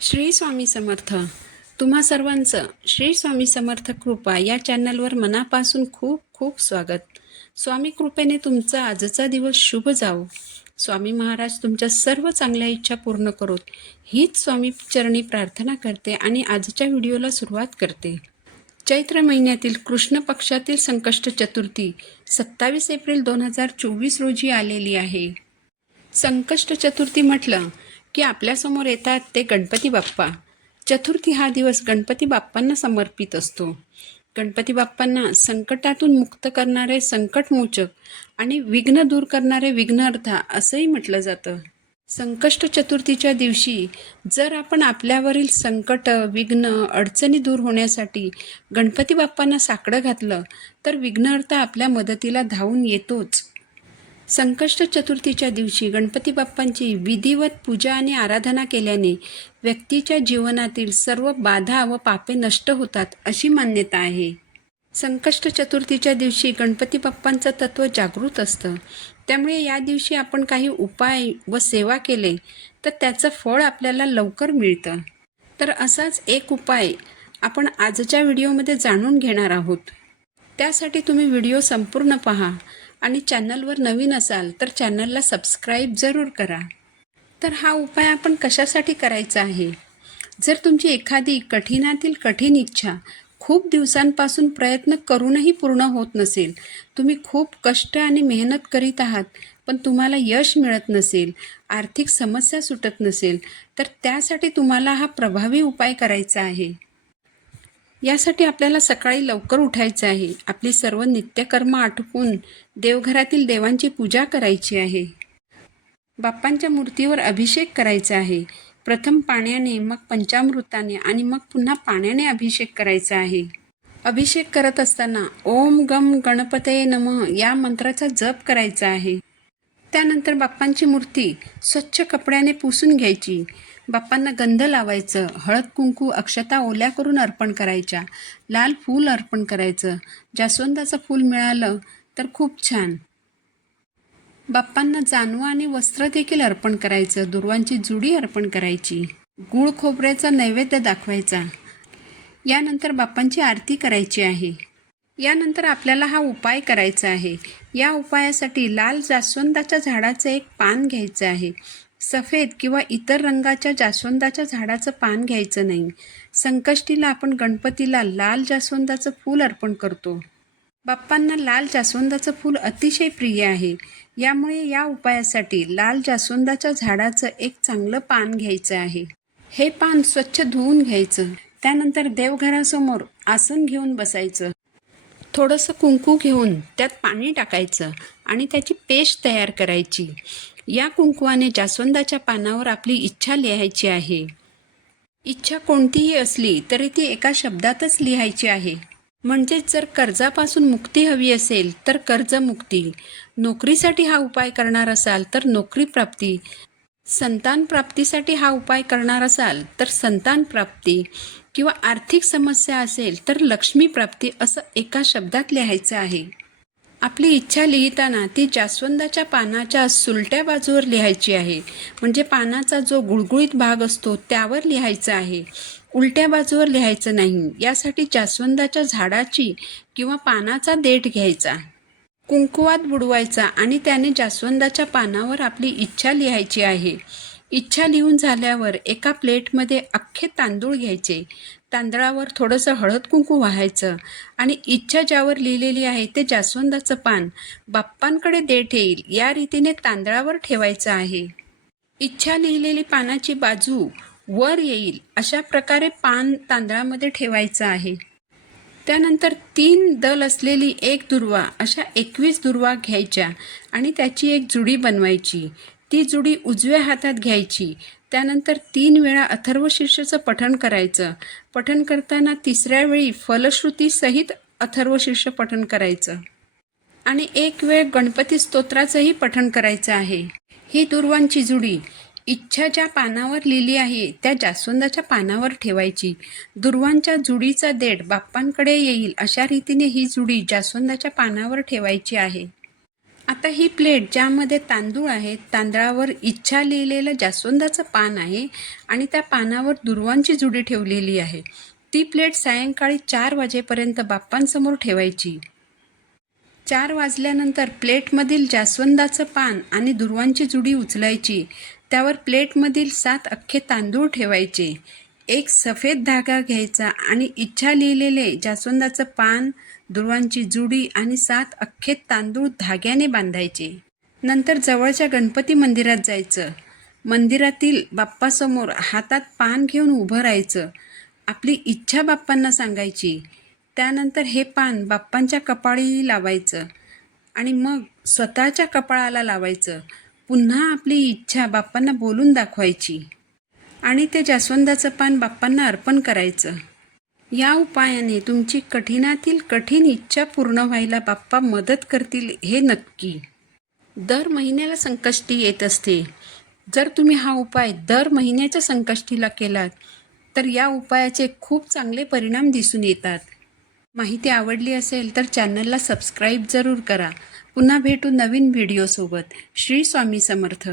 श्री स्वामी समर्थ. तुम्हा सर्वांचं श्री स्वामी समर्थ कृपा या चॅनलवर मनापासून खूप खूप स्वागत. स्वामी कृपेने तुमचा आजचा दिवस शुभ जावो. स्वामी महाराज तुमच्या सर्व चांगल्या इच्छा पूर्ण करोत हीच स्वामी चरणी प्रार्थना करते आणि आजच्या व्हिडिओला सुरुवात करते. चैत्र महिन्यातील कृष्ण पक्षातील संकष्ट चतुर्थी 27 एप्रिल 2024 रोजी आलेली आहे. संकष्ट चतुर्थी म्हटलं की आपल्यासमोर येतात ते गणपती बाप्पा. चतुर्थी हा दिवस गणपती बाप्पांना समर्पित असतो. गणपती बाप्पांना संकटातून मुक्त करणारे संकटमोचक आणि विघ्न दूर करणारे विघ्नहर्ता असंही म्हटलं जातं. संकष्ट चतुर्थीच्या दिवशी जर आपण आपल्यावरील संकट, विघ्न, अडचणी दूर होण्यासाठी गणपती बाप्पांना साकडं घातलं तर विघ्नहर्ता आपल्या मदतीला धावून येतोच. संकष्ट चतुर्थीच्या दिवशी गणपती बाप्पांची विधिवत पूजा आणि आराधना केल्याने व्यक्तीच्या जीवनातील सर्व बाधा व पापे नष्ट होतात अशी मान्यता आहे. संकष्ट चतुर्थीच्या दिवशी गणपती बाप्पांचं तत्त्व जागृत असतं. त्यामुळे या दिवशी आपण काही उपाय व सेवा केले तर त्याचं फळ आपल्याला लवकर मिळतं. तर असाच एक उपाय आपण आजच्या व्हिडिओमध्ये जाणून घेणार आहोत. त्यासाठी तुम्ही व्हिडिओ संपूर्ण पहा आणि चॅनलवर नवीन असाल तर चॅनलला सबस्क्राईब जरूर करा. तर हा उपाय आपण कशासाठी करायचा आहे? जर तुमची एखादी कठीणातील कठीण इच्छा खूप दिवसांपासून प्रयत्न करूनही पूर्ण होत नसेल, तुम्ही खूप कष्ट आणि मेहनत करीत आहात पण तुम्हाला यश मिळत नसेल, आर्थिक समस्या सुटत नसेल, तर त्यासाठी तुम्हाला हा प्रभावी उपाय करायचा आहे. यासाठी आपल्याला सकाळी लवकर उठायचं आहे. आपली सर्व नित्यकर्म आटोपून देवघरातील देवांची पूजा करायची आहे. बाप्पांच्या मूर्तीवर अभिषेक करायचा आहे. प्रथम पाण्याने, मग पंचामृताने आणि मग पुन्हा पाण्याने अभिषेक करायचा आहे. अभिषेक करत असताना ओम गम गणपतये नमः या मंत्राचा जप करायचा आहे. त्यानंतर बाप्पांची मूर्ती स्वच्छ कपड्याने पुसून घ्यायची. बाप्पांना गंध लावायचं, हळद कुंकू अक्षता ओल्या करून अर्पण करायच्या, लाल फूल अर्पण करायचं. जास्वंदाचं फूल मिळालं तर खूप छान. बाप्पांना जानवा आणि वस्त्र देखील अर्पण करायचं. दुर्वांची जुडी अर्पण करायची. गूळ खोबऱ्याचा नैवेद्य दाखवायचा. यानंतर बाप्पांची आरती करायची आहे. यानंतर आपल्याला हा उपाय करायचा आहे. या उपायासाठी लाल जास्वंदाच्या झाडाचं एक पान घ्यायचं आहे. सफेद किंवा इतर रंगाच्या जास्वंदाच्या झाडाचं पान घ्यायचं नाही. संकष्टीला आपण गणपतीला लाल जास्वंदाचं फूल अर्पण करतो. बाप्पांना लाल जास्वंदाचं फूल अतिशय प्रिय आहे. यामुळे या उपायासाठी लाल जास्वंदाच्या झाडाचं एक चांगलं पान घ्यायचं आहे. हे पान स्वच्छ धुवून घ्यायचं. त्यानंतर देवघरासमोर आसन घेऊन बसायचं. थोडंसं कुंकू घेऊन त्यात पाणी टाकायचं आणि त्याची पेस्ट तयार करायची. या कुंकवाने जास्वंदाच्या पानावर आपली इच्छा लिहायची आहे. इच्छा कोणतीही असली तरी ती एका शब्दातच लिहायची आहे. म्हणजेच जर कर्जापासून मुक्ती हवी असेल तर कर्जमुक्ती, नोकरीसाठी हा उपाय करणार असाल तर नोकरी प्राप्ती, संतान प्राप्तीसाठी हा उपाय करणार असाल तर संतान प्राप्ती, किंवा आर्थिक समस्या असेल तर लक्ष्मी प्राप्ती असं एका शब्दात लिहायचं आहे. आपली इच्छा लिहिताना ती जास्वंदाच्या पानाच्या सुलट्या बाजूवर लिहायची आहे. म्हणजे पानाचा जो गुळगुळीत भाग असतो त्यावर लिहायचं आहे, उलट्या बाजूवर लिहायचं नाही. यासाठी जास्वंदाच्या झाडाची किंवा पानाचा देठ घ्यायचा, कुंकुवात बुडवायचा आणि त्याने जास्वंदाच्या पानावर आपली इच्छा लिहायची आहे. इच्छा लिहून झाल्यावर एका प्लेटमध्ये अख्खे तांदूळ घ्यायचे. तांदळावर थोडंसं हळद कुंकू वाहायचं आणि इच्छा ज्यावर लिहिलेली आहे ते जास्वंदाचं पान बाप्पांकडे देठ येईल या रीतीने तांदळावर ठेवायचं आहे. इच्छा लिहिलेली पानाची बाजू वर येईल अशा प्रकारे पान तांदळामध्ये ठेवायचं आहे. त्यानंतर 3 दल असलेली एक दुर्वा अशा 21 दुर्वा घ्यायच्या आणि त्याची एक जुडी बनवायची. ती जुडी उजव्या हातात घ्यायची. त्यानंतर 3 वेळा अथर्वशीर्षचं पठण करायचं. पठण करताना 3ऱ्या वेळी फलश्रुतीसहित अथर्वशीर्ष पठण करायचं आणि एक वेळ गणपती स्तोत्राचंही पठण करायचं आहे. ही दुर्वांची जुडी इच्छा ज्या पानावर लिहिली आहे त्या जास्वंदाच्या पानावर ठेवायची. दुर्वांच्या जुडीचा देठ बाप्पांकडे येईल अशा रीतीने ही जुडी जास्वंदाच्या पानावर ठेवायची आहे. आता ही प्लेट ज्यामध्ये तांदूळ आहेत, तांदळावर इच्छा लिहिलेलं जास्वंदाचं पान आहे आणि त्या पानावर दुर्वांची जुडी ठेवलेली आहे. ती प्लेट सायंकाळी 4 वाजेपर्यंत बाप्पांसमोर ठेवायची. 4 वाजल्यानंतर प्लेटमधील जास्वंदाचं पान आणि दुर्वांची जुडी उचलायची. त्यावर प्लेटमधील 7 अख्खे तांदूळ ठेवायचे. एक सफेद धागा घ्यायचा आणि इच्छा लिहिलेले जास्वंदाचं पान, दुर्वांची जुडी आणि 7 अख्खे तांदूळ धाग्याने बांधायचे. नंतर जवळच्या गणपती मंदिरात जायचं. मंदिरातील बाप्पासमोर हातात पान घेऊन उभं राहायचं. आपली इच्छा बाप्पांना सांगायची. त्यानंतर हे पान बाप्पांच्या कपाळी लावायचं आणि मग स्वतःच्या कपाळाला लावायचं. पुन्हा आपली इच्छा बाप्पांना बोलून दाखवायची आणि ते जास्वंदाचं पान बाप्पांना अर्पण करायचं. या उपायाने तुमची कठीणातील कठीण इच्छा पूर्ण व्हायला बाप्पा मदत करतील हे नक्की. दर महिन्याला संकष्टी येत असते. जर तुम्ही हा उपाय दर महिन्याच्या संकष्टीला केलात तर या उपायाचे खूप चांगले परिणाम दिसून येतात. माहिती आवडली असेल तर चॅनलला सबस्क्राईब जरूर करा. पुन्हा भेटू नवीन व्हिडिओसोबत. श्री स्वामी समर्थ.